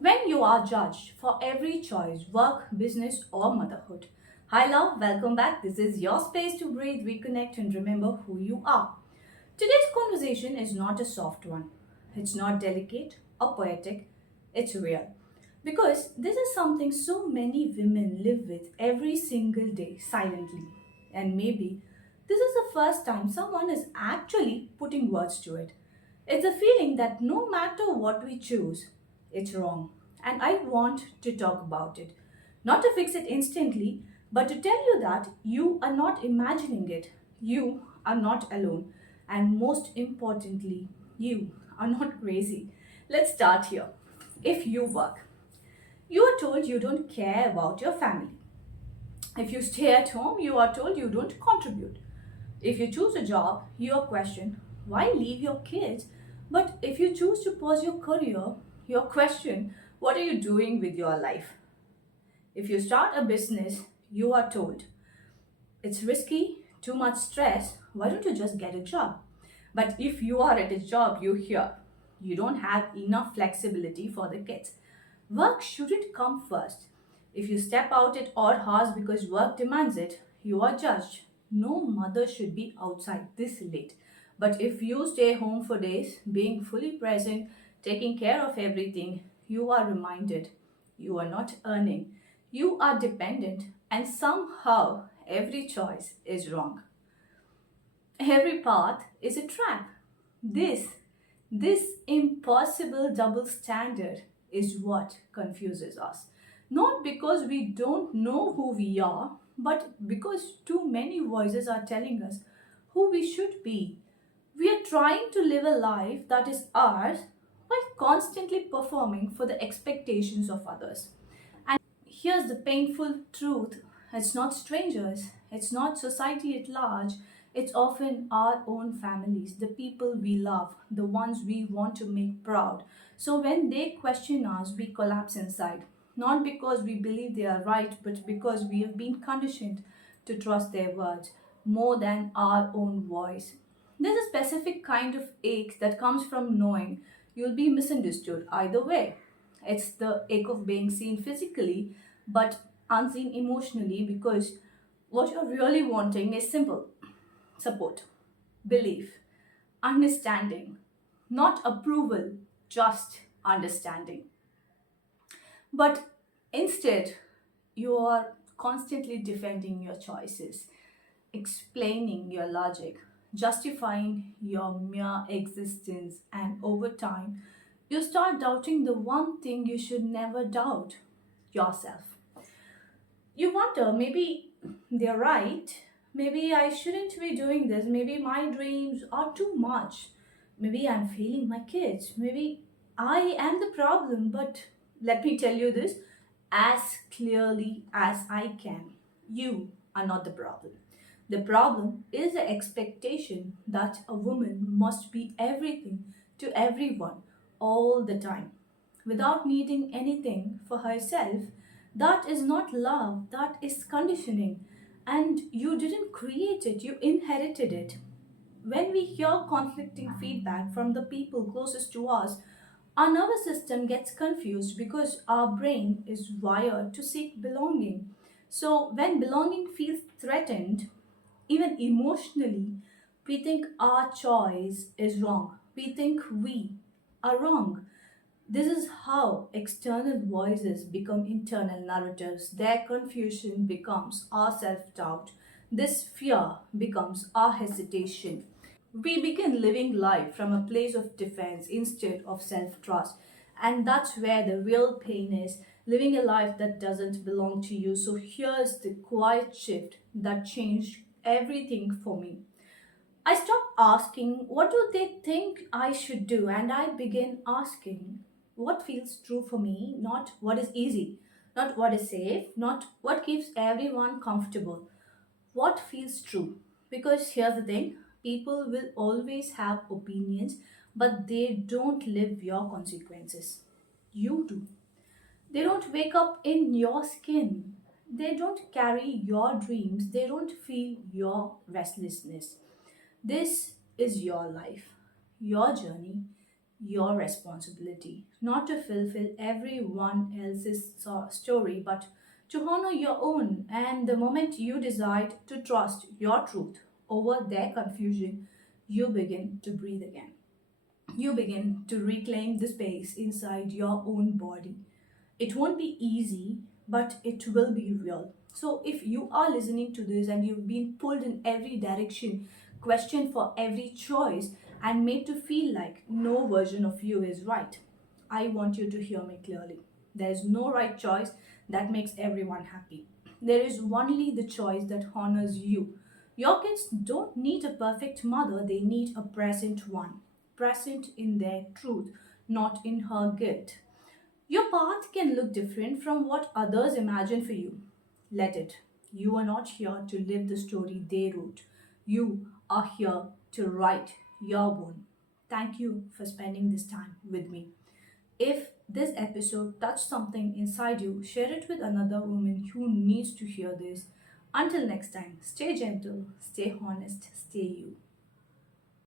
when you are judged for every choice, work, business, or motherhood. Hi, love, welcome back. This is your space to breathe, reconnect, and remember who you are. Today's conversation is not a soft one, it's not delicate or poetic, it's real. Because this is something so many women live with every single day silently. And maybe this is the first time someone is actually putting words to it. It's a feeling that no matter what we choose, it's wrong. And I want to talk about it. Not to fix it instantly, but to tell you that you are not imagining it. You are not alone. And most importantly, you are not crazy. Let's start here. If you work, you are told you don't care about your family. If you stay at home, you are told you don't contribute. If you choose a job, you are questioned, why leave your kids? But if you choose to pause your career, you're questioned, what are you doing with your life? If you start a business, you are told, it's risky, too much stress, why don't you just get a job? But if you are at a job, you hear, you don't have enough flexibility for the kids. Work shouldn't come first. If you step out at odd hours because work demands it, you are judged. No mother should be outside this late. But if you stay home for days, being fully present, taking care of everything, you are reminded you are not earning. You are dependent, and somehow every choice is wrong. Every path is a trap. This, this impossible double standard is what confuses us. Not because we don't know who we are, but because too many voices are telling us who we should be. We are trying to live a life that is ours while constantly performing for the expectations of others. And here's the painful truth, it's not strangers, it's not society at large, it's often our own families, the people we love, the ones we want to make proud. So when they question us, we collapse inside. Not because we believe they are right, but because we have been conditioned to trust their words more than our own voice. There's a specific kind of ache that comes from knowing you'll be misunderstood either way. It's the ache of being seen physically but unseen emotionally because what you're really wanting is simple support, belief, understanding, not approval, just understanding. But instead, you are constantly defending your choices, explaining your logic, justifying your mere existence, and over time, you start doubting the one thing you should never doubt yourself. You wonder, maybe they're right, maybe I shouldn't be doing this, maybe my dreams are too much, maybe I'm failing my kids, maybe I am the problem. But let me tell you this as clearly as I can, you are not the problem. The problem is the expectation that a woman must be everything to everyone all the time without needing anything for herself. That is not love, that is conditioning. And you didn't create it, you inherited it. When we hear conflicting feedback from the people closest to us, our nervous system gets confused because our brain is wired to seek belonging. So, when belonging feels threatened, even emotionally, we think our choice is wrong. We think we are wrong. This is how external voices become internal narratives. Their confusion becomes our self doubt. This fear becomes our hesitation. We begin living life from a place of defense instead of self trust. And that's where the real pain is, living a life that doesn't belong to you. So here's the quiet shift that changed everything for me. I stopped asking, what do they think I should do? And I began asking, what feels true for me, not what is easy, not what is safe, not what keeps everyone comfortable. What feels true? Because here's the thing, people will always have opinions, but they don't live your consequences. You do. They don't wake up in your skin. They don't carry your dreams. They don't feel your restlessness. This is your life, your journey, your responsibility, not to fulfill everyone else's story, but to honor your own. And the moment you decide to trust your truth over their confusion, you begin to breathe again. You begin to reclaim the space inside your own body. It won't be easy, but it will be real. So, if you are listening to this and you've been pulled in every direction, questioned for every choice, and made to feel like no version of you is right, I want you to hear me clearly. There is no right choice that makes everyone happy. There is only the choice that honors you. Your kids don't need a perfect mother, they need a present one. Present in their truth, not in her guilt. Your path can look different from what others imagine for you. Let it. You are not here to live the story they wrote. You are here to write your own. Thank you for spending this time with me. If this episode touched something inside you, share it with another woman who needs to hear this. Until next time, stay gentle, stay honest, stay you.